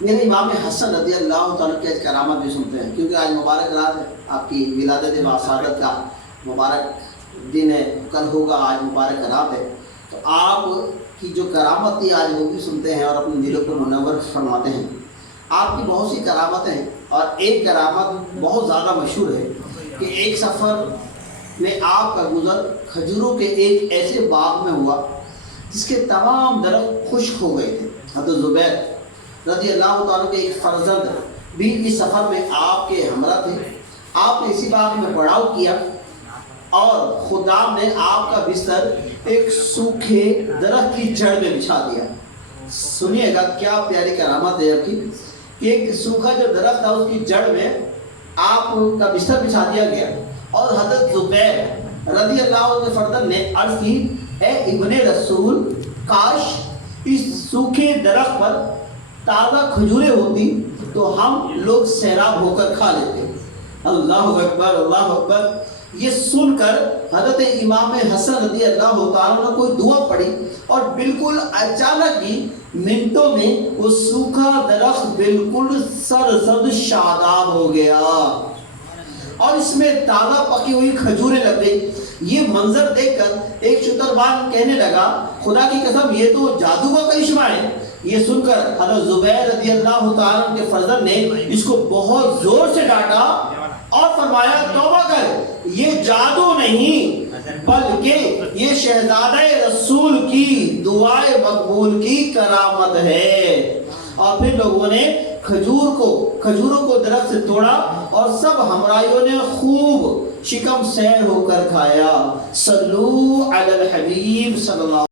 میرے امام حسن رضی اللہ تعالیٰ کے کرامت بھی سنتے ہیں، کیونکہ آج مبارک رات ہے، آپ کی ولادت باسعادت کا مبارک دن ہے، کل ہوگا، آج مبارک رات ہے، تو آپ کی جو کرامت تھی آج وہ بھی سنتے ہیں اور اپنے دلوں کو منور فرماتے ہیں۔ آپ کی بہت سی کرامتیں ہیں، اور ایک کرامت بہت زیادہ مشہور ہے کہ ایک سفر میں آپ کا گزر کھجوروں کے ایک ایسے باغ میں ہوا جس کے تمام درخت خشک ہو گئے تھے۔ حضرت زبیر رضی اللہ تعالیٰ کے ایک فرزند بھی اس سفر میں آپ کے ہمراہ تھے۔ آپ نے اسی باغ میں پڑاؤ کیا اور خدام نے آپ کا بستر ایک سوکھے درخت کی جڑ میں بچھا دیا۔ سنیے گا کیا پیاری کرامت ہے آپ کی، کہ ایک سوکھا جو درخت تھا اس کی جڑ میں آپ کا بستر بچھا دیا گیا، اور حضرت زبیر رضی اللہ عنہ کے فرزند نے عرض کی، اے ابن رسول، کاش اس سوکھے درخت پر تازہ کھجوریں ہوتی تو ہم لوگ سیراب ہو کر کھا لیتے۔ اللہ اکبر، اللہ اکبر۔ یہ سن کر حضرت امام حسن رضی اللہ تعالیٰ نے کوئی دعا پڑھی، اور بالکل اچانک ہی منٹوں میں وہ سوکھا درخت بالکل سرسبز شاداب ہو گیا، اور اس میں تازہ پکی ہوئی کھجوریں لگ گئی۔ یہ منظر دیکھ کر ایک شتربان کہنے لگا، خدا کی قسم یہ تو جادو کا کرشمہ ہے۔ یہ سن کر حضرت زبیر رضی اللہ تعالیٰ کے فرزند نے اس کو بہت زور سے ڈانٹا اور فرمایا، توبہ کر، یہ جادو نہیں بلکہ یہ شہزادہ رسول کی دعائے مقبول کی کرامت ہے۔ اور پھر لوگوں نے کھجوروں کو درخت سے توڑا، اور سب ہمراہیوں نے خوب شکم سیر ہو کر کھایا۔ صلو علی الحبیب صلی اللہ